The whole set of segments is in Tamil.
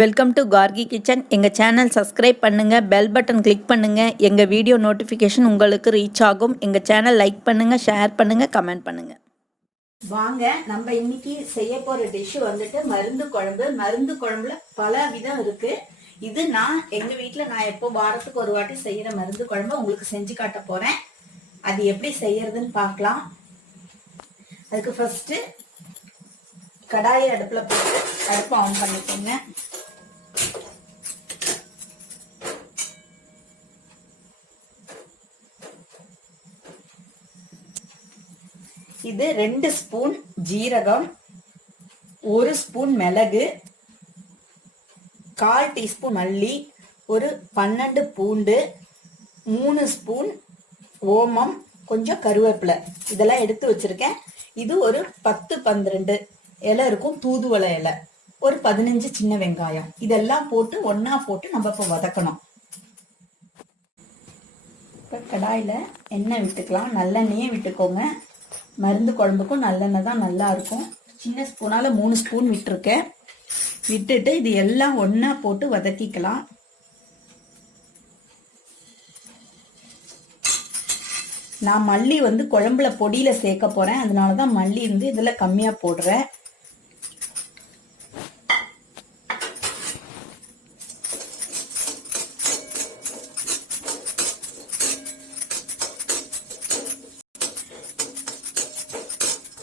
Welcome to Gargi kitchen. எங்கள் சேனல் சப்ஸ்கிரைப் பண்ணுங்கள், பெல் பட்டன் கிளிக் பண்ணுங்கள். எங்கள் வீடியோ நோட்டிஃபிகேஷன் உங்களுக்கு ரீச் ஆகும். எங்கள் சேனல் லைக் பண்ணுங்கள், ஷேர் பண்ணுங்கள், கமெண்ட் பண்ணுங்கள். வாங்க, நம்ம இன்னைக்கு செய்ய போகிற டிஷ்ஷு வந்துட்டு மருந்து குழம்பு. மருந்து குழம்புல பல விதம் இருக்குது. இது எங்கள் வீட்டில் நான் எப்போ வாரத்துக்கு ஒரு வாட்டி செய்கிற மருந்து குழம்பு உங்களுக்கு செஞ்சு காட்ட போகிறேன். அது எப்படி செய்யறதுன்னு பார்க்கலாம். அதுக்கு ஃபஸ்ட்டு கடாயை அடுப்பில் போட்டு அடுப்பை ஆன் பண்ணிக்கோங்க. இது 2 ஸ்பூன் ஜீரகம், 1 ஸ்பூன் மிளகு, 1/4 டீஸ்பூன் மல்லி, ஒரு 12 பூண்டு, 3 ஸ்பூன் ஓமம், கொஞ்சம் கருவேப்பிலை, இதெல்லாம் எடுத்து வச்சிருக்கேன். இது ஒரு 10-12 இலை இருக்கும், தூதுவளை இலை, ஒரு 15 சின்ன வெங்காயம், இதெல்லாம் போட்டு ஒன்னா போட்டு நம்ம இப்போ வதக்கணும். இப்போ கடாயில் எண்ணெய் விட்டுக்கலாம். நல்லெண்ணெயே விட்டுக்கோங்க. மருந்து குழம்புக்கும் நல்லெண்ணெய் தான் நல்லா இருக்கும். சின்ன ஸ்பூனால் 3 ஸ்பூன் விட்டுருக்கேன். விட்டுட்டு இது எல்லாம் ஒன்றா போட்டு வதக்கிக்கலாம். நான் மல்லி குழம்புல பொடியில் சேர்க்க போகிறேன். அதனால தான் மல்லி இதில் கம்மியாக போடுறேன்.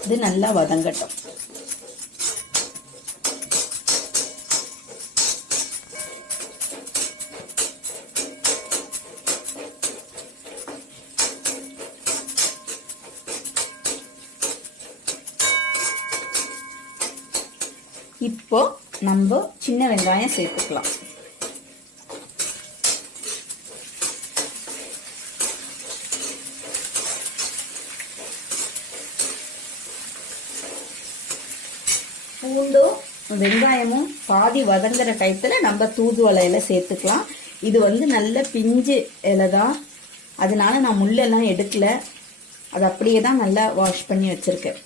இது நல்லா வதங்கட்டும். இப்போ நம்ம சின்ன வெங்காயம் சேர்த்துக்கலாம். பூண்டும் வெங்காயமும் பாதி வதங்குற டயத்துல நம்ம தூதுவளை இலை சேர்த்துக்கலாம். இது நல்ல பிஞ்சு இலை தான், அதனால நான் முள்ளெல்லாம் எடுக்கல. அது அப்படியே தான் நல்லா வாஷ் பண்ணி வச்சிருக்கேன்.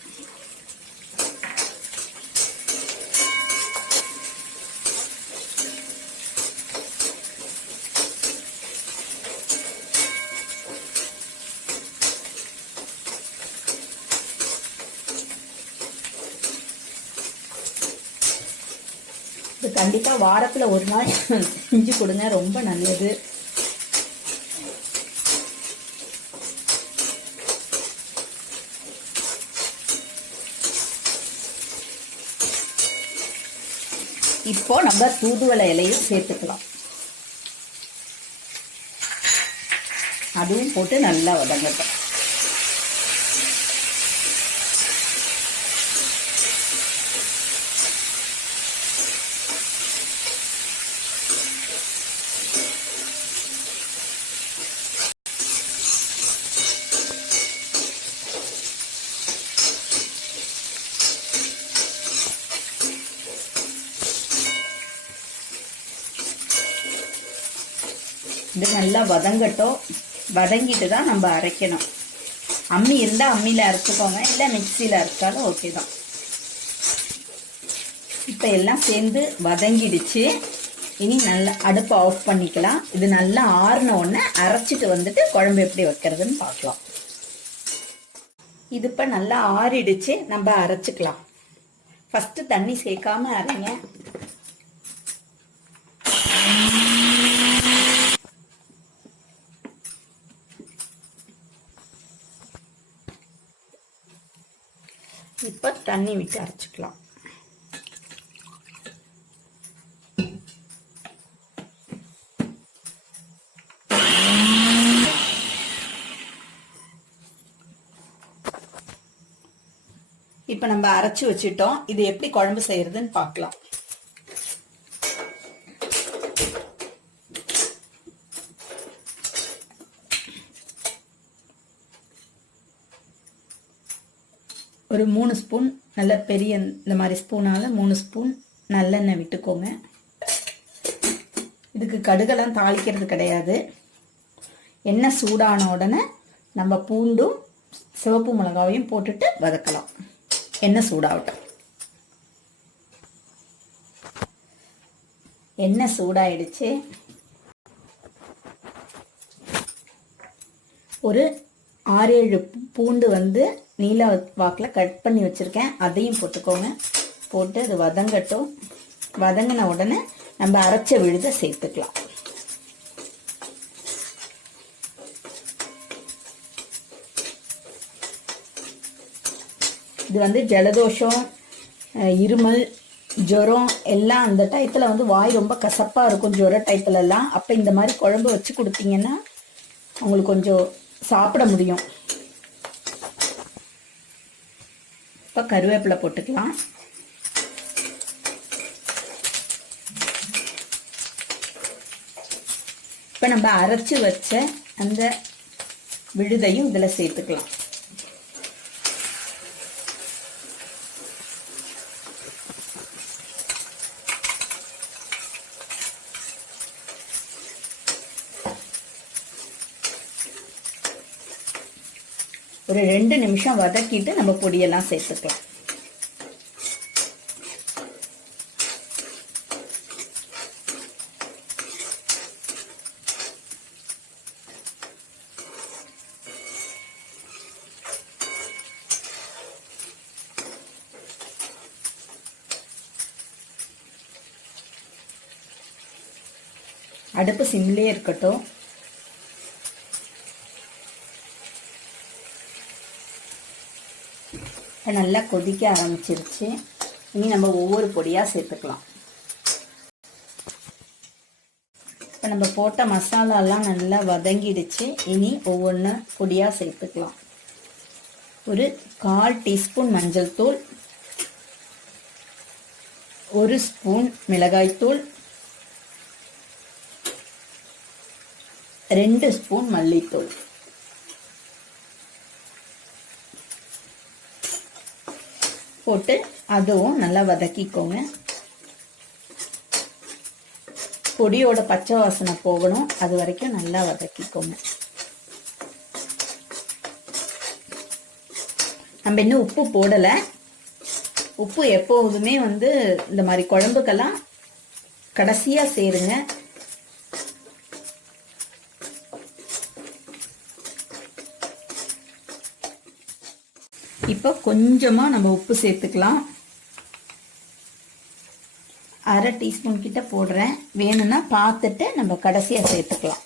இது கண்டிப்பாக வாரத்தில் ஒரு நாள் செஞ்சு கொடுங்க, ரொம்ப நல்லது. இப்போ நம்ம தூதுவளை இலையும் சேர்த்துக்கலாம். அதுவும் போட்டு நல்லா வதங்கட்டும். இது நல்லா வதங்கட்டும். வதங்கிட்டு தான் நம்ம அரைக்கணும். அம்மி இருந்தால் அம்மியில் அரைச்சிக்கோங்க, இல்லை மிக்சியில் அரைச்சாலும் ஓகே தான். இப்போ எல்லாம் சேர்ந்து வதங்கிடுச்சு. இனி நல்லா அடுப்பை ஆஃப் பண்ணிக்கலாம். இது நல்லா ஆறின உடனே அரைச்சிட்டு குழம்பு எப்படி வைக்கிறதுன்னு பார்க்கலாம். இது இப்போ நல்லா ஆறிடுச்சு, நம்ம அரைச்சிக்கலாம். ஃபஸ்ட்டு தண்ணி சேர்க்காம அரைங்க. இப்போ தண்ணி விட்டு அரைச்சிக்கலாம். இப்போ நம்ம அரைச்சி வச்சிட்டோம். இது எப்படி குழம்பு செய்யறதுன்னு பார்க்கலாம். ஒரு 3 ஸ்பூன் நல்ல பெரிய இந்த மாதிரி ஸ்பூனால் 3 ஸ்பூன் நல்லெண்ணெய் விட்டுக்கோங்க. இதுக்கு கடுகெல்லாம் தாளிக்கிறது கிடையாது. எண்ணெய் சூடான உடனே நம்ம பூண்டும் சிவப்பு மிளகாவையும் போட்டுட்டு வதக்கலாம். எண்ணெய் சூடாகட்டும். எண்ணெய் சூடாயிடுச்சு. ஒரு 6-7 பூண்டு வந்து நீல வாக்கில் கட் பண்ணி வச்சுருக்கேன், அதையும் போட்டுக்கோங்க. போட்டு அது வதங்கட்டும். வதங்கின உடனே நம்ம அரைச்ச விழுதை சேர்த்துக்கலாம். இது வந்து ஜலதோஷம், இருமல், ஜுரம் எல்லாம் அந்த டயத்தில் வந்து வாய் ரொம்ப கசப்பாக இருக்கும், ஜுர டயத்துலலாம். அப்போ இந்த மாதிரி குழம்பு வச்சு கொடுத்தீங்கன்னா உங்களுக்கு கொஞ்சம் சாப்பிட முடியும். இப்போ கருவேப்பிலை போட்டுக்கலாம். இப்போ நம்ம அரைச்சி வச்ச அந்த விழுதையும் இதில் சேர்த்துக்கலாம். ஒரு 2 நிமிஷம் வதக்கிட்டு நம்ம பொடியெல்லாம் சேர்த்துக்கலாம். அடுப்பு சிம்லே இருக்கட்டும். நல்லா கொதிக்க ஆரம்பிச்சிருச்சு. இனி நம்ம ஒவ்வொரு பொடியாக சேர்த்துக்கலாம். இப்போ நம்ம போட்ட மசாலாலாம் நல்லா வதங்கிடுச்சு. இனி ஒவ்வொன்று பொடியாக சேர்த்துக்கலாம். ஒரு 1/4 டீஸ்பூன் மஞ்சள் தூள், 1 ஸ்பூன் மிளகாய்த்தூள், 2 ஸ்பூன் மல்லித்தூள், போட்டு அதுவும் நல்லா வதக்கிக்கோங்க. பொடியோட பச்சை வாசனை போகணும், அது வரைக்கும் நல்லா வதக்கிக்கோங்க. நம்ம இன்னும் உப்பு போடலை. உப்பு எப்போதுமே வந்து இந்த மாதிரி குழம்புக்கெல்லாம் கடைசியாக சேருங்க. இப்போ கொஞ்சமாக நம்ம உப்பு சேர்த்துக்கலாம். 1/2 டீஸ்பூன் கிட்ட போடுறேன். வேணும்னா பார்த்துட்டு நம்ம கடைசியாக சேர்த்துக்கலாம்.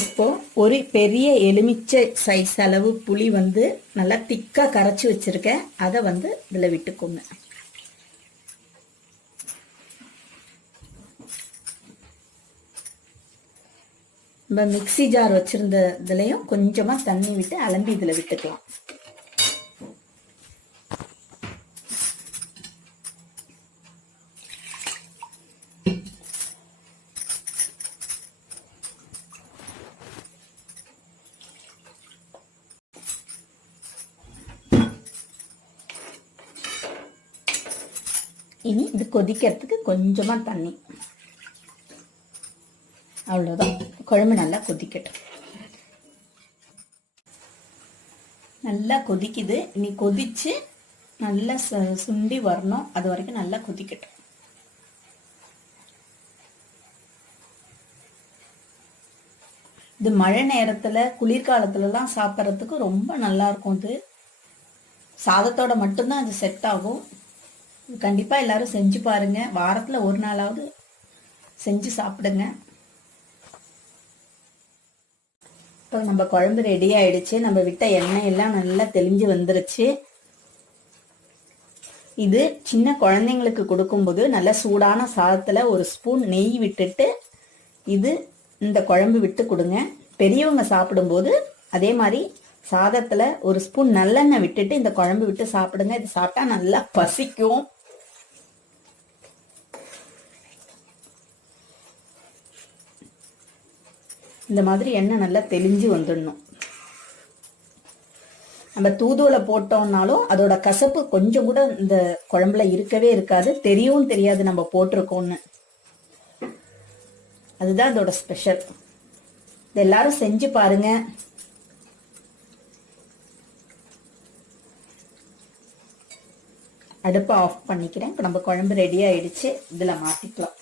இப்போ ஒரு பெரிய எலுமிச்சை சைஸ் அளவு புளி வந்து நல்லா திக்காக கரைச்சி வச்சிருக்கேன், அதை வந்து இதில் விட்டுக்கோங்க. நம்ம மிக்ஸி ஜார் வச்சிருந்த இதுலையும் கொஞ்சமாக தண்ணி விட்டு அலம்பி இதில் விட்டுக்கலாம். இனி இது கொதிக்கிறதுக்கு கொஞ்சமாக தண்ணி, அவ்வளோதான். குழம்பு நல்லா கொதிக்கட்டும். நல்லா கொதிக்குது. இனி கொதிச்சு நல்லா சுண்டி வரணும், அது வரைக்கும் நல்லா கொதிக்கட்டும். இது மழை நேரத்தில் குளிர்காலத்துலலாம் சாப்பிட்றதுக்கு ரொம்ப நல்லா இருக்கும். இது சாதத்தோட மட்டும்தான் அது செட் ஆகும். கண்டிப்பாக எல்லாரும் செஞ்சு பாருங்க. வாரத்தில் ஒரு நாளாவது செஞ்சு சாப்பிடுங்க. இப்போ நம்ம குழம்பு ரெடி ஆயிடுச்சு. நம்ம விட்ட எண்ணெய் எல்லாம் நல்லா தெளிஞ்சு வந்துருச்சு. இது சின்ன குழந்தைங்களுக்கு கொடுக்கும்போது நல்ல சூடான சாதத்தில் 1 ஸ்பூன் நெய் விட்டுட்டு இது இந்த குழம்பு விட்டு கொடுங்க. பெரியவங்க சாப்பிடும்போது அதே மாதிரி சாதத்தில் 1 ஸ்பூன் நல்லெண்ணெய் விட்டுட்டு இந்த குழம்பு விட்டு சாப்பிடுங்க. இது சாப்பிட்டா நல்லா பசிக்கும். இந்த மாதிரி எண்ணெய் நல்லா தெளிஞ்சு வந்துடணும். நம்ம தூதுவளை போட்டோம்னாலும் அதோட கசப்பு கொஞ்சம் கூட இந்த குழம்புல இருக்கவே இருக்காது. தெரியவும் தெரியாது நம்ம போட்டிருக்கோம்னு. அதுதான் அதோட ஸ்பெஷல். இது எல்லாரும் செஞ்சு பாருங்க. அடுப்பை ஆஃப் பண்ணிக்கிறேன். இப்போ நம்ம குழம்பு ரெடி ஆயிடுச்சு. இதில் மாற்றிக்கலாம்.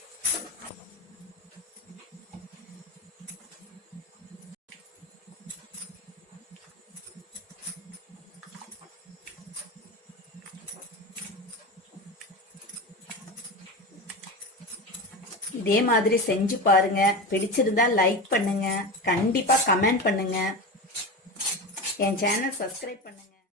இதே மாதிரி செஞ்சு பாருங்க. பிடிச்சிருந்தா லைக் பண்ணுங்க, கண்டிப்பா கமெண்ட் பண்ணுங்க, என் சேனல் சப்ஸ்கிரைப் பண்ணுங்க.